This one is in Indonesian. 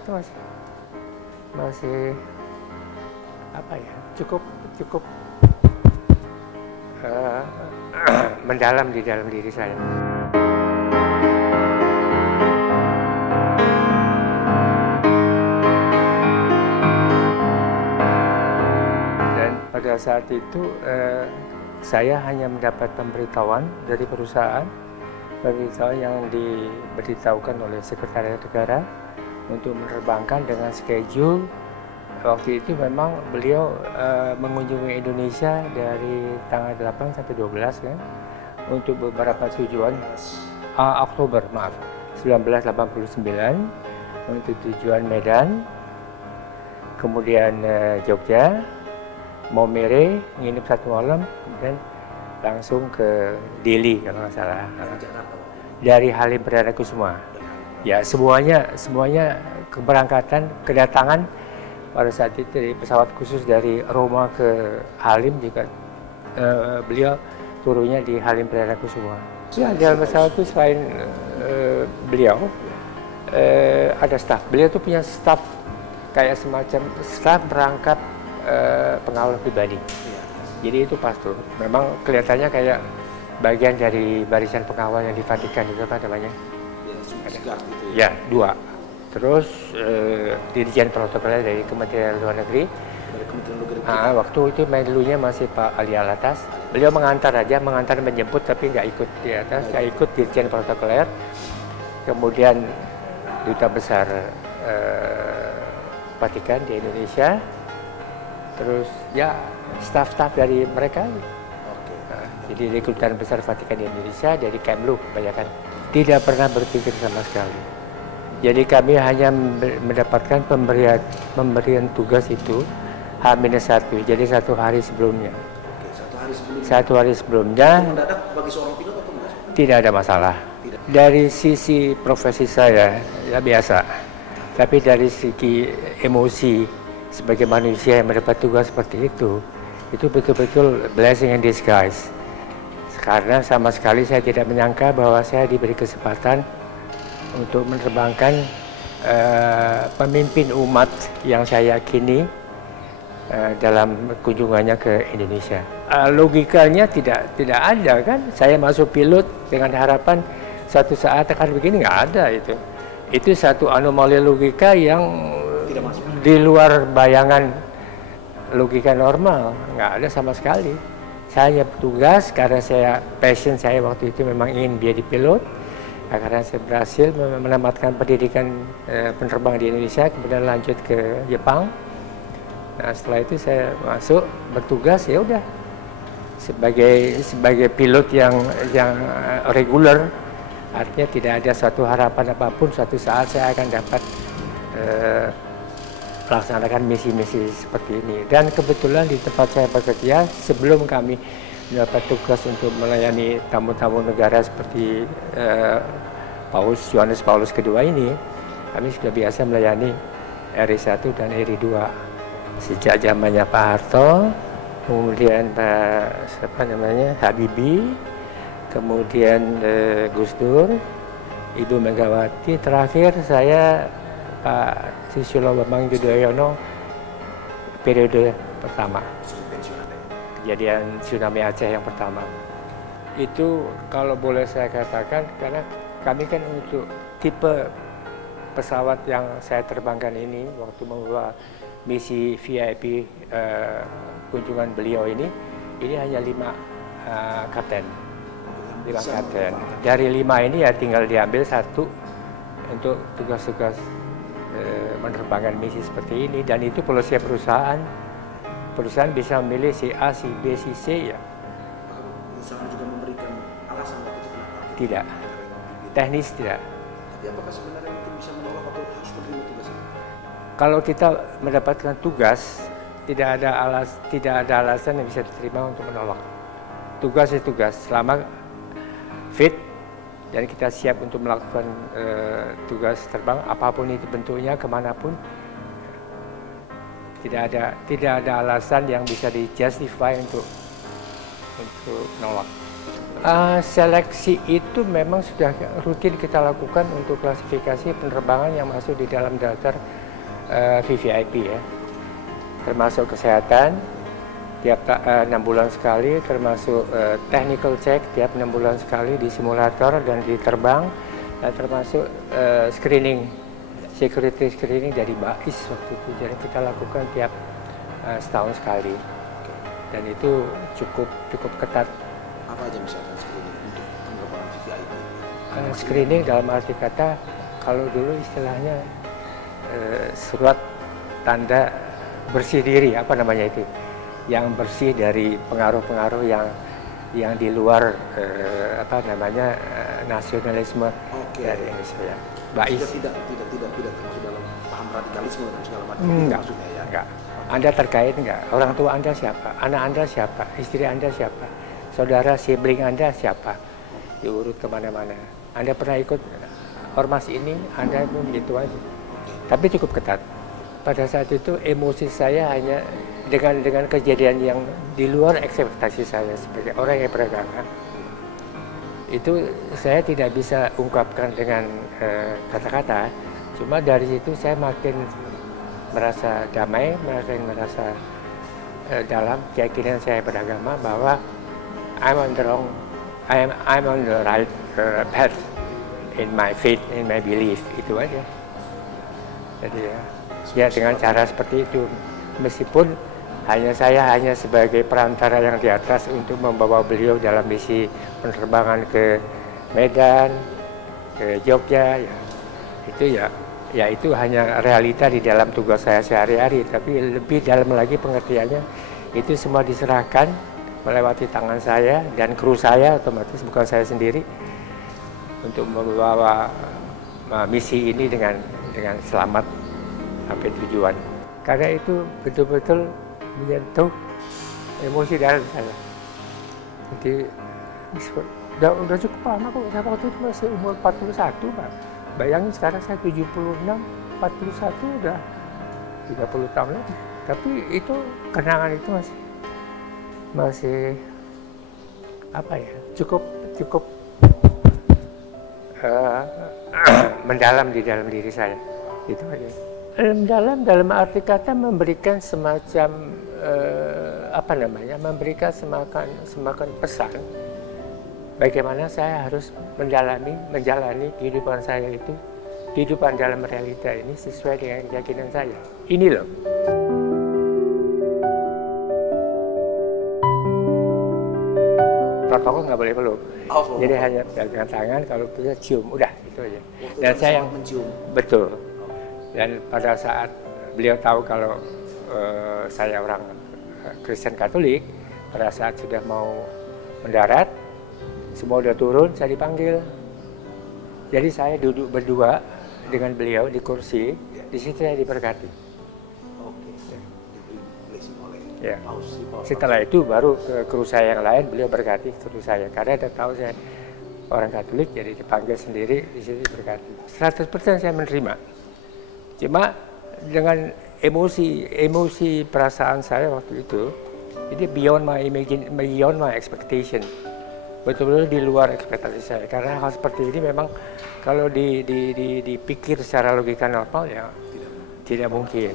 itu masih apa ya, cukup mendalam di dalam diri saya. Dan pada saat itu saya hanya mendapat pemberitahuan dari perusahaan yang diberitahukan oleh Sekretariat Negara untuk menerbangkan dengan schedule. Waktu itu memang beliau mengunjungi Indonesia dari tanggal 8 sampai 12 kan, untuk beberapa tujuan. Oktober 1989, untuk tujuan Medan, kemudian Jogja, Maumere, nginep 1 malam, kemudian langsung ke Delhi kalau nggak salah. Dari Halim Perdana Kusuma. Ya, semuanya kedatangan pada saat itu dari pesawat khusus dari Roma ke Halim juga, beliau turunnya di Halim Perdana Kusuma. Ya, dalam pesawat itu selain beliau ada staf. Beliau tuh punya staf kayak semacam staf perangkat pengawal pribadi. Jadi itu pastor. Memang kelihatannya kayak bagian dari barisan pengawal yang di Vatikan itu apa namanya? Ya, 2. Terus Dirjen Protokolnya dari Kementerian Luar Negeri. Waktu itu Menlunya masih Pak Ali Alatas. Beliau mengantar menjemput, tapi nggak ikut di atas, nggak ikut Dirjen Protokoler. Kemudian Duta Besar Vatikan di Indonesia. Terus ya staf-staf dari mereka. Jadi dari Kedutaan Besar Vatikan di Indonesia, dari Kemlu kebanyakan. Tidak pernah berpikir sama sekali. Jadi kami hanya mendapatkan pemberian tugas itu H-1, jadi 1 hari sebelumnya. Satu hari sebelumnya. Mendadak bagi seorang pilot atau enggak? Tidak ada masalah. Dari sisi profesi saya ya biasa. Tapi dari segi emosi sebagai manusia yang mendapat tugas seperti itu betul-betul blessing in disguise. Karena sama sekali saya tidak menyangka bahwa saya diberi kesempatan untuk menerbangkan pemimpin umat yang saya yakini dalam kunjungannya ke Indonesia. Logikanya tidak ada kan? Saya masuk pilot dengan harapan suatu saat akan begini, nggak ada itu. Itu satu anomali logika yang Tidak masuk. Di luar bayangan logika normal, nggak ada sama sekali. Saya bertugas karena passion saya waktu itu memang ingin menjadi pilot. Karena saya berhasil menamatkan pendidikan penerbang di Indonesia, kemudian lanjut ke Jepang. Nah, setelah itu saya masuk bertugas, ya udah sebagai pilot yang reguler, artinya tidak ada suatu harapan apapun suatu saat saya akan dapat melaksanakan misi-misi seperti ini. Dan kebetulan di tempat saya bekerja, sebelum kami mendapat tugas untuk melayani tamu-tamu negara seperti Yohanes Paulus II ini, kami sudah biasa melayani RI1 dan RI2 sejak zamannya Pak Harto, kemudian Habibie, kemudian Gus Dur, Ibu Megawati, terakhir saya Pak Susilo Bambang Yudhoyono periode pertama, kejadian tsunami Aceh yang pertama. Itu kalau boleh saya katakan, karena kami kan untuk tipe pesawat yang saya terbangkan ini, waktu membawa misi VIP kunjungan beliau ini hanya 5 kapten. 5 kapten. Dari 5 ini ya tinggal diambil 1 untuk tugas-tugas menerbangkan misi seperti ini, dan itu polisi perusahaan bisa memilih si A, si B, si C ya. Perusahaan juga memberikan alasan waktu itu kenapa? Tidak, teknis tidak. Tapi apakah sebenarnya itu bisa menolak atau harus menerima tugas ini? Kalau kita mendapatkan tugas, tidak ada alasan yang bisa diterima untuk menolak. Tugas itu tugas, selama fit dan kita siap untuk melakukan tugas terbang apapun itu bentuknya, kemanapun, tidak ada alasan yang bisa di-justify untuk menolak. Seleksi itu memang sudah rutin kita lakukan untuk klasifikasi penerbangan yang masuk di dalam daftar VVIP ya, termasuk kesehatan tiap 6 bulan sekali, termasuk technical check tiap 6 bulan sekali di simulator dan di terbang, dan termasuk screening, security screening dari BAIS waktu itu. Jadi kita lakukan tiap setahun sekali, dan itu cukup ketat. Apa aja misalkan screening untuk penerbangan VVIP? Screening dalam arti kata, kalau dulu istilahnya surat tanda bersih diri, apa namanya itu, yang bersih dari pengaruh-pengaruh yang di luar nasionalisme dari Indonesia. BAIS Tidak termasuk dalam paham radikalisme dan segala macam. Enggak, Maksudnya ya. enggak. Anda terkait enggak? Orang tua Anda siapa? Anak Anda siapa? Istri Anda siapa? Saudara sibling Anda siapa? Diurut kemana-mana. Anda pernah ikut ormas ini, Anda pun gitu aja. Tapi cukup ketat. Pada saat itu emosi saya hanya dengan kejadian yang di luar ekspektasi saya sebagai orang yang beragama. Itu saya tidak bisa ungkapkan dengan kata-kata. Cuma dari situ saya makin merasa damai, makin merasa dalam keyakinan saya beragama bahwa I'm on the right path in my faith, in my belief, itu aja. Jadi ya dengan cara seperti itu, meskipun saya hanya sebagai perantara yang di atas untuk membawa beliau dalam misi penerbangan ke Medan, ke Jogja, ya itu hanya realita di dalam tugas saya sehari-hari. Tapi lebih dalam lagi pengertiannya, itu semua diserahkan melewati tangan saya dan kru saya, otomatis bukan saya sendiri, untuk membawa misi ini dengan selamat sampai tujuan. Karena itu betul-betul menyentuh emosi dalam saya. Jadi udah cukup lama kok. Saya waktu itu masih umur 41, Pak. Bayangin sekarang saya 76, 41 udah 30 tahun lagi. Tapi itu kenangan itu masih apa ya, cukup mendalam di dalam diri saya. Itu aja. Dalam arti kata memberikan semacam memberikan semacam pesan bagaimana saya harus menjalani kehidupan saya itu, kehidupan dalam realita ini sesuai dengan keyakinan saya. Ini loh. Protokol nggak boleh peluk, jadi hanya pegang tangan, kalau bisa cium, udah itu aja. Dan saya yang mencium. Betul. Dan pada saat beliau tahu kalau saya orang Kristen Katolik, pada saat sudah mau mendarat, semua udah turun, saya dipanggil. Jadi saya duduk berdua dengan beliau di kursi, di situ saya diberkati. Ya. Setelah itu baru ke kru saya yang lain, beliau berkati kru saya, karena dia tahu saya orang Katolik, jadi dipanggil sendiri, di situ diberkati. 100% saya menerima. Cuma dengan emosi perasaan saya waktu itu, ini beyond my expectation, betul-betul di luar ekspektasi saya. Karena hal seperti ini memang kalau dipikir secara logika normal ya tidak mungkin.